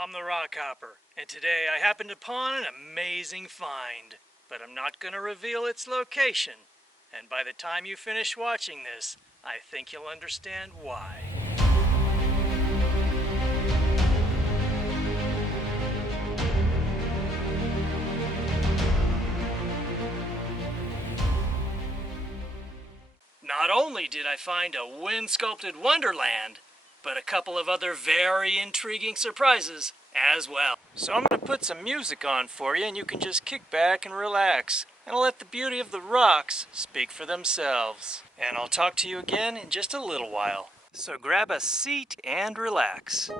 I'm the Rockhopper, and today I happened upon an amazing find. But I'm not going to reveal its location. And by the time you finish watching this, I think you'll understand why. Not only did I find a Wind-Sculpted Wonderland, but a couple of other very intriguing surprises as well. So I'm going to put some music on for you, and you can just kick back and relax, and I'll let the beauty of the rocks speak for themselves. And I'll talk to you again in just a little while. So grab a seat and relax.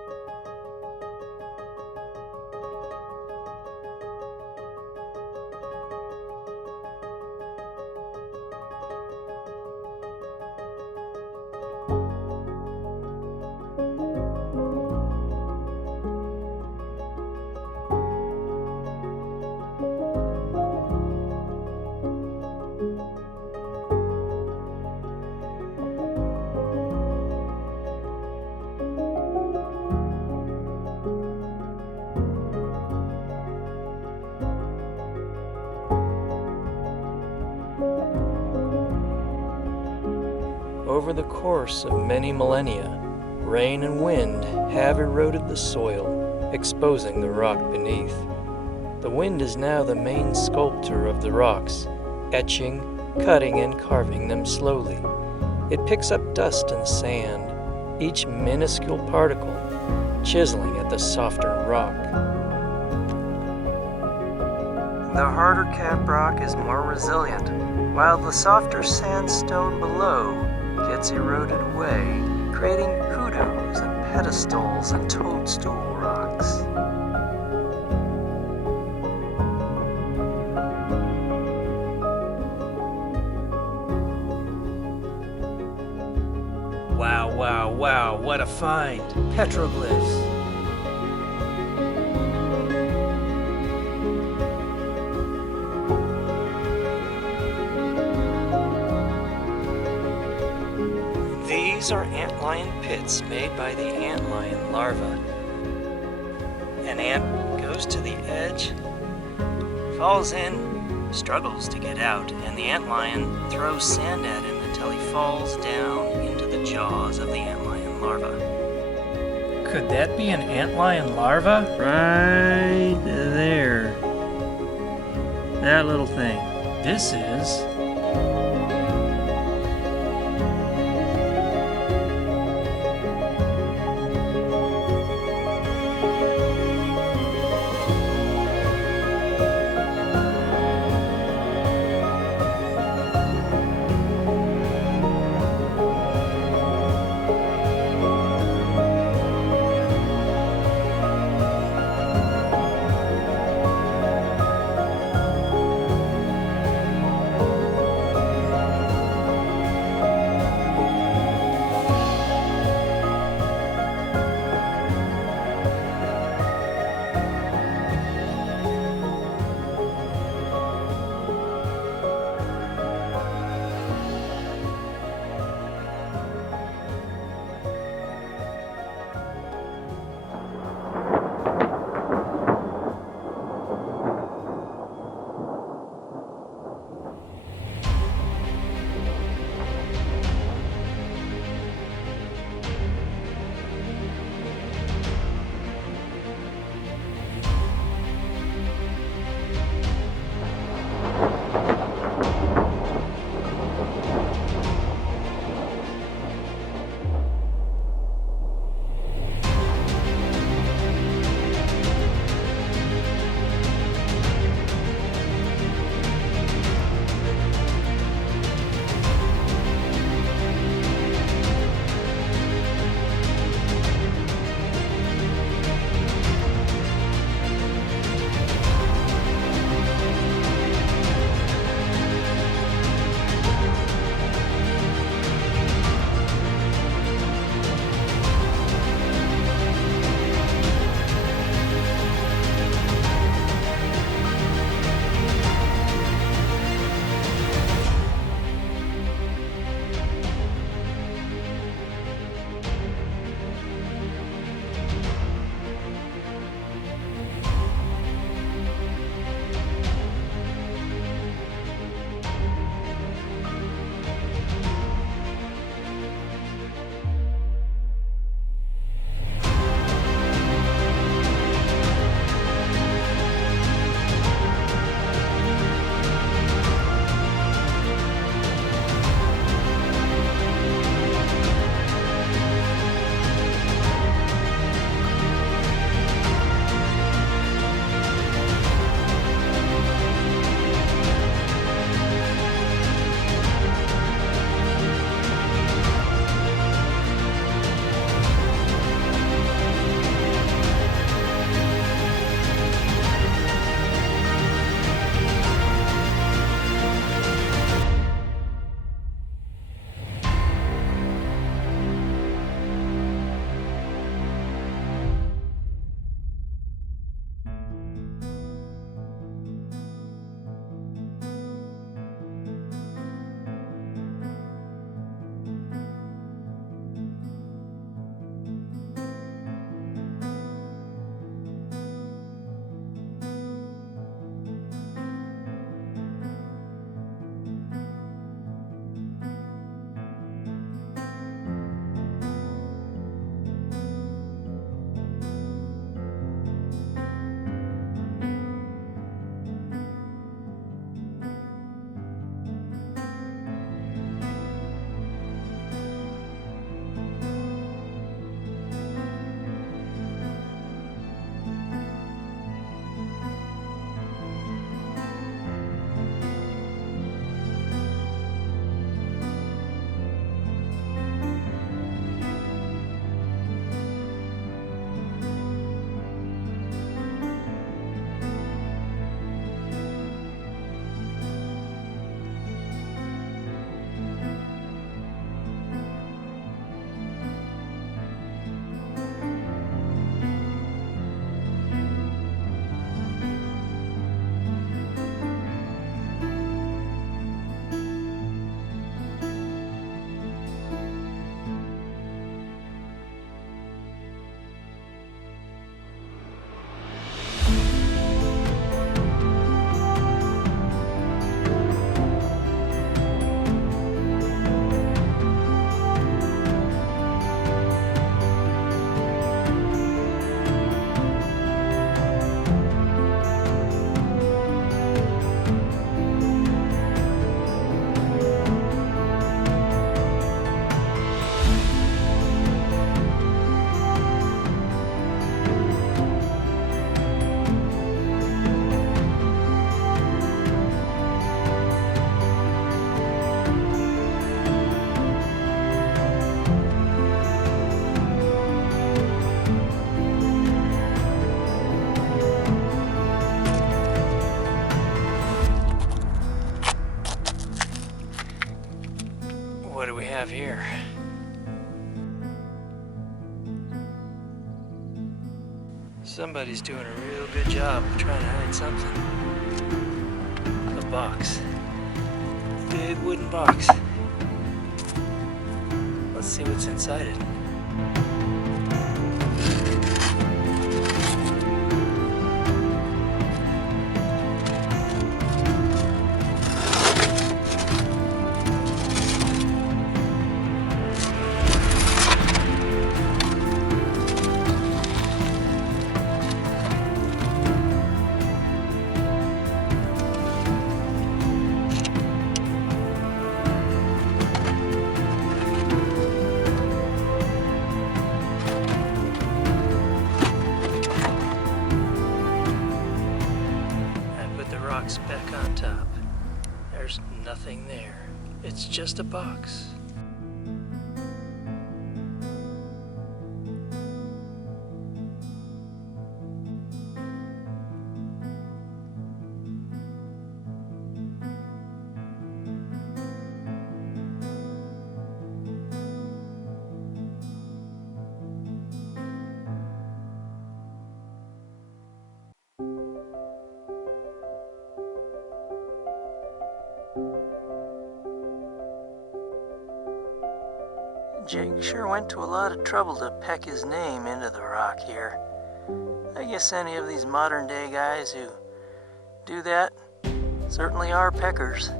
Over the course of many millennia, rain and wind have eroded the soil, exposing the rock beneath. The wind is now the main sculptor of the rocks, etching, cutting, and carving them slowly. It picks up dust and sand, each minuscule particle chiseling at the softer rock. The harder cap rock is more resilient, while the softer sandstone below gets eroded away, creating hoodoos and pedestals and toadstool rocks. Wow, wow, wow, what a find! Petroglyphs! These are antlion pits made by the antlion larva. An ant goes to the edge, falls in, struggles to get out, and the antlion throws sand at him until he falls down into the jaws of the antlion larva. Could that be an antlion larva? Right there. That little thing. This is... Somebody's doing a real good job of trying to hide something. A box. Big wooden box. Let's see what's inside it. Back on top. There's nothing there. It's just a box. Jake sure went to a lot of trouble to peck his name into the rock here. I guess any of these modern day guys who do that certainly are peckers.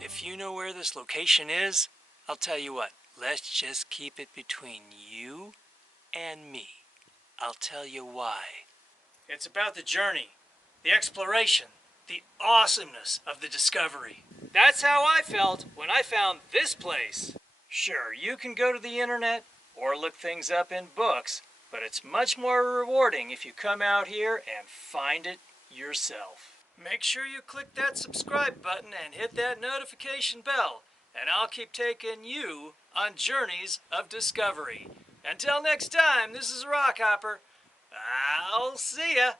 If you know where this location is, I'll tell you what, let's just keep it between you and me. I'll tell you why. It's about the journey, the exploration, the awesomeness of the discovery. That's how I felt when I found this place. Sure, you can go to the internet or look things up in books, but it's much more rewarding if you come out here and find it yourself. Make sure you click that subscribe button and hit that notification bell, and I'll keep taking you on journeys of discovery. Until next time, this is Rockhopper. I'll see ya.